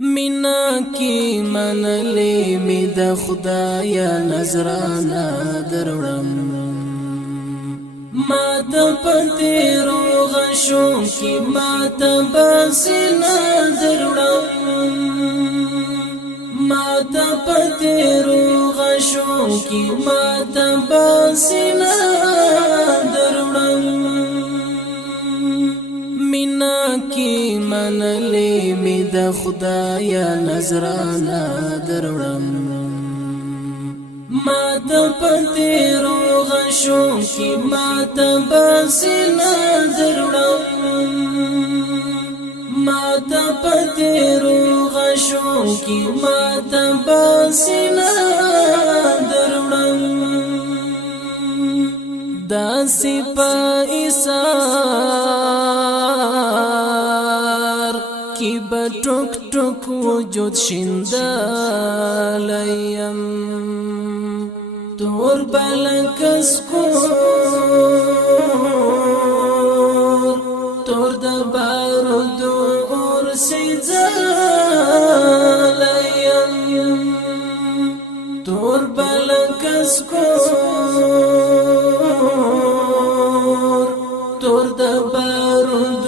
مینا کی منلی می د خدایا نظرانا دروړم ما د پتیرو غشو کی ما د بسنا دروړم ما د پتیرو غشو کی ما د بسنا دروړم مینا کی منلی می د خدایا نظرانا دروړم ما د پتیرو غشو کی ما د بسنا دروړم ما د پتیرو غشو کی ما د بسنا دروړم داسی پا ایسار کی بټوک ټوک وجود شیندلیم تور بلکس کو تور د بارود اور سیزلیم تور بلکس کو تور د بارود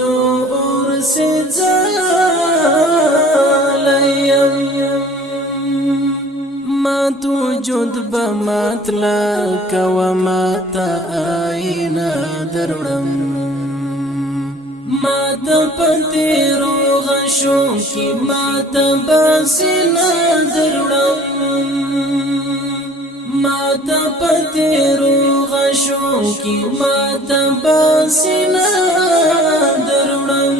اور سیزلیم ما تو جد بماتلا کوا ما تا آئینا دروړم ما د پتیرو غشو کی ما د بسنا دروړم ما د پتیرو غشو کی ما د بسنا دروړم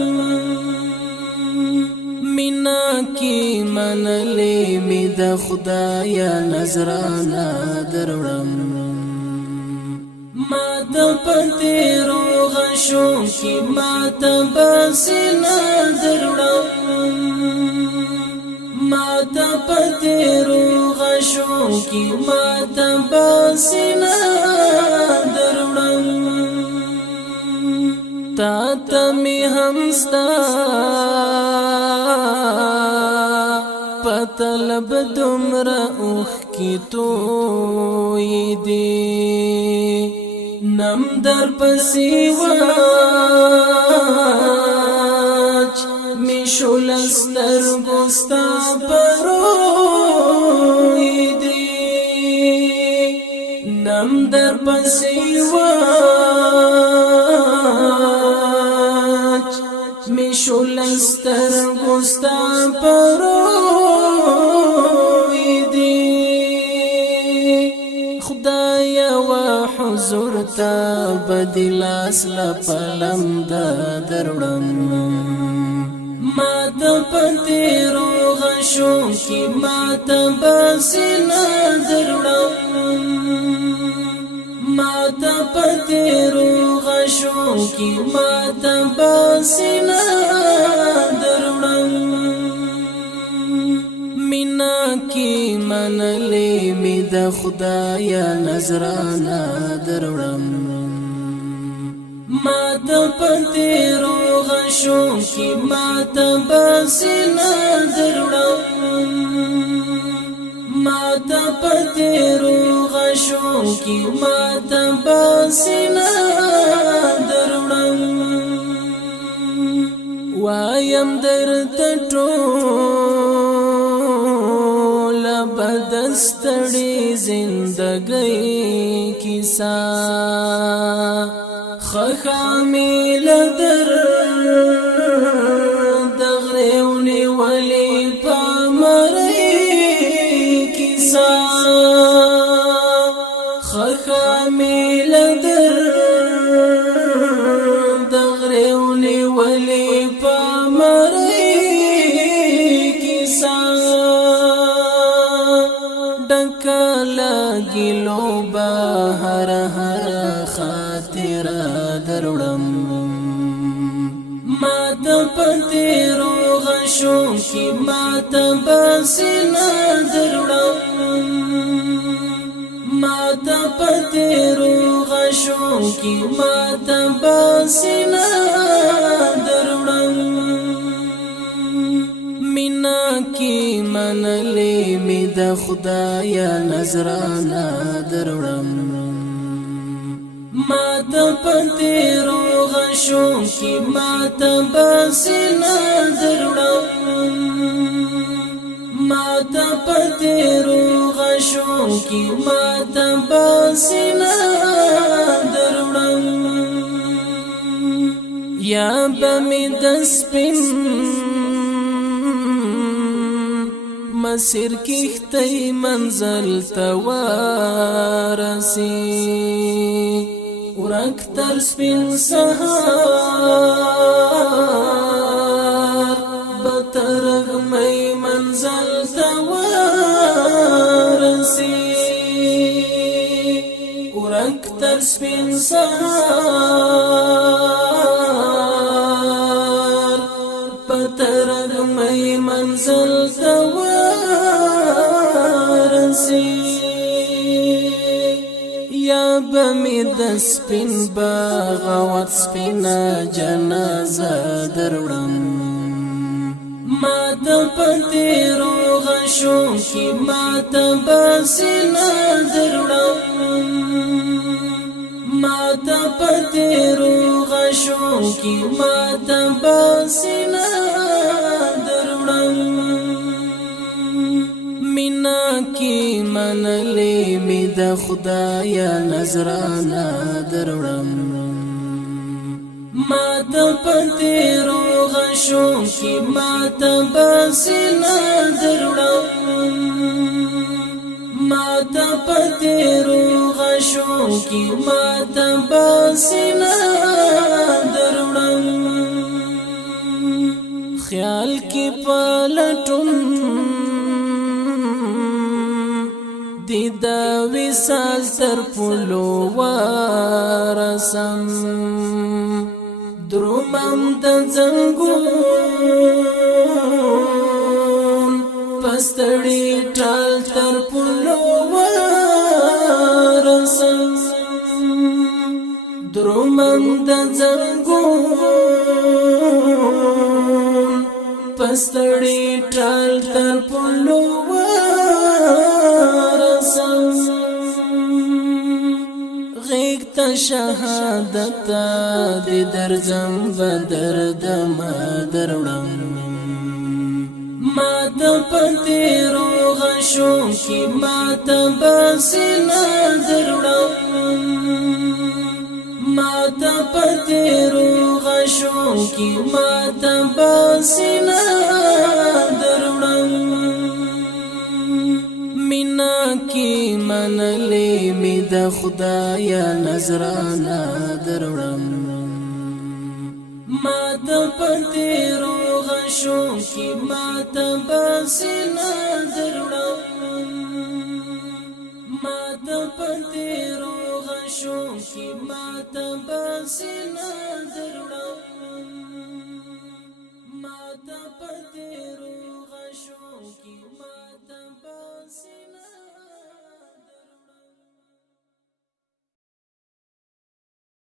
مینا کی منلی می د خدایا نظرانا دروړم ما د پتیرو غشو کی ما د بسنا دروړم ما د پتیرو غشو کی ما د بسنا دروړم تا تمی همستا پتلب دمرا اوخ کی توی دی نم در پسیواج میشولستر گستا پروی دی نم در پسیواج میشولستر گستا پروی دی خدایا و حضور تا بدلاس لپلم دا دروړم ما د پتیرو غشو کی ما د بسنا دروړم ما د پتیرو غشو کی ما د بسنا دروړم مینا کی منلی می د خدایا نظرانا دروړم ما د پتیرو غشو کی ما د بسنا دروړم ما د پتیرو غشو کی ما د بسنا دروړم وایم درته ټول بدستړي زندګۍ کیسا خخامیل در دغریونی ولی پامری کیسا خخامیل در دغریونی ولی پامری کیسا ډکلا ګلو بهر هر خاطر دروړم ما د پتیرو غشو کی ما د بسنا دروړم ما د پتیرو غشو کی ما د بسنا دروړم مینا کی منلی می د خدایا نظرانا دروړم ما د پتیرو غشو کی ما د باسنا دروړم ما د پتیرو غشو کی ما د باسنا دروړم یا بمی د سپین مسیر کیختی منزل توارسی ورک تر سپین سهار بترغمی منزل توارسی ورک تر سپین سهار بترغمی منزل توارسی یا بمی د سپین بغاوت سپینا جنازه دروړم ما د پتیرو غشو کی ما د باسنا دروړم ما د پتیرو غشو کی ما د باسنا دروړم مینا کی منلی می د خدایا نظرانا دروړم ما د پتیرو غشو کی ما د باسنا دروړم ما د پتیرو غشو کی ما د باسنا دروړم خیال کی پلټم دیدا وصال تر پلو وارسم درومم د زنګون پستړی ټال تر پلو وارسم درومم د زنګون پستړی ټال تر پلو غیگ تا شهادت دی درزم بدر دم دروړم ما د پتیرو غشو کی ما د باسنا دروړم ما د پتیرو غشو کی ما د باسنا دروړم مینا کی منلی می د خدایا نظرانا دروړم ما د پتیرو غشو کی ما د باسنا دروړم ما د پتیرو غشو کی ما د باسنا دروړم ما د پتیرو غشو کی ما د باسنا